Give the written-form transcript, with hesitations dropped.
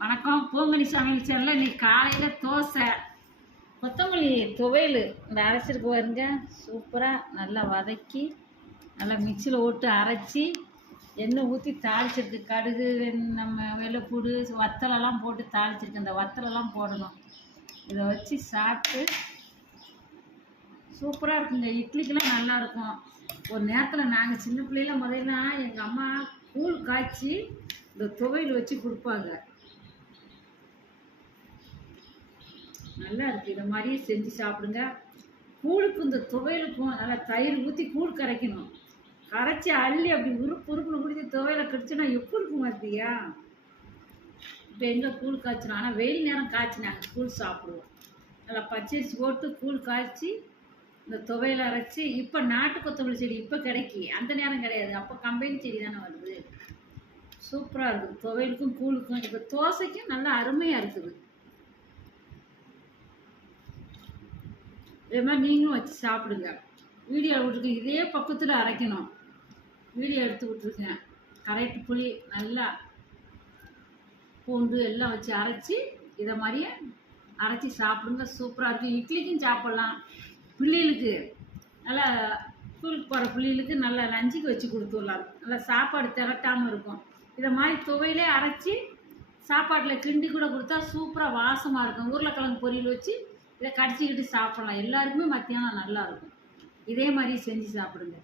வணக்கம். பூங்கனி சமையல் சேனலில் இன்னைக்கு காலையில் தோசை, கொத்தமல்லி துவையல் இந்த அரைச்சிருக்கு பாருங்க. சூப்பராக நல்லா வதக்கி நல்லா மிக்சியில் போட்டு அரைச்சி எண்ணெய் ஊற்றி தாளிச்சிருக்கு. கடுகு, நம்ம வெள்ளைப்பூடு, வத்தலெல்லாம் போட்டு தாளிச்சிருக்கு. அந்த வத்தலெல்லாம் போடணும். இதை வச்சு சாப்பிட்டு சூப்பராக இருக்குங்க. இட்லிக்கெல்லாம் நல்லாயிருக்கும். ஒரு நேரத்தில் நாங்கள் சின்ன பிள்ளையில முதல்ல எங்கள் அம்மா கூழ் காய்ச்சி இந்த துவையல் வச்சு கொடுப்பாங்க. நல்லா இருக்குது. இதை மாதிரியே செஞ்சு சாப்பிடுங்க. கூழுக்கும் இந்த துவையலுக்கும் நல்லா தயிர் ஊற்றி கூழ் கரைக்கணும். கரைச்சி அள்ளி அப்படி உறுப்புன்னு குடிச்சு துவையலை கடிச்சுன்னா எப்படி இருக்கும் பார்த்தியா? இப்போ எங்கே கூழ் காய்ச்சினோம். ஆனால் வெயில் நேரம் காய்ச்சி நாங்கள் கூழ் சாப்பிடுவோம். நல்லா பச்சரிசி போட்டு கூழ் காய்ச்சி இந்த துவையலை அரைச்சி. இப்போ நாட்டு கொத்தமல்லி செடி இப்போ கிடைக்கி, அந்த நேரம் கிடையாது. அப்போ கம்பெனி செடி தானே வருது. சூப்பராக இருக்குது. துவையலுக்கும் கூழுக்கும் இப்போ தோசைக்கும் நல்லா அருமையாக இருக்குது. இதே மாதிரி நீங்களும் வச்சு சாப்பிடுங்க. வீடியோ விட்டுருக்கேன். இதே பக்கத்தில் அரைக்கணும். வீடியோ எடுத்து விட்ருக்கேன். கரெக்ட் புளி நல்லா பூண்டு எல்லாம் வச்சு அரைச்சி இதை மாதிரியே அரைச்சி சாப்பிடுங்க. சூப்பராக இருக்கும். இட்லிக்கும் சாப்பிட்லாம். பிள்ளைகளுக்கு நல்லா ஸ்கூலுக்கு போகிற பிள்ளைகளுக்கு நல்லா லஞ்சுக்கு வச்சு கொடுத்துடலாம். நல்லா சாப்பாடு திரட்டாமல் இருக்கும். இதை மாதிரி துவையிலே அரைச்சி சாப்பாட்டில் கிண்டி கூட கொடுத்தா சூப்பராக வாசமாக இருக்கும். உருளைக்கிழங்கு பொரியல் வச்சு இதை கடிச்சிக்கிட்டு சாப்பிட்லாம். எல்லாருக்குமே மத்தியானம் நல்லாயிருக்கும். இதே மாதிரி செஞ்சு சாப்பிடுங்க.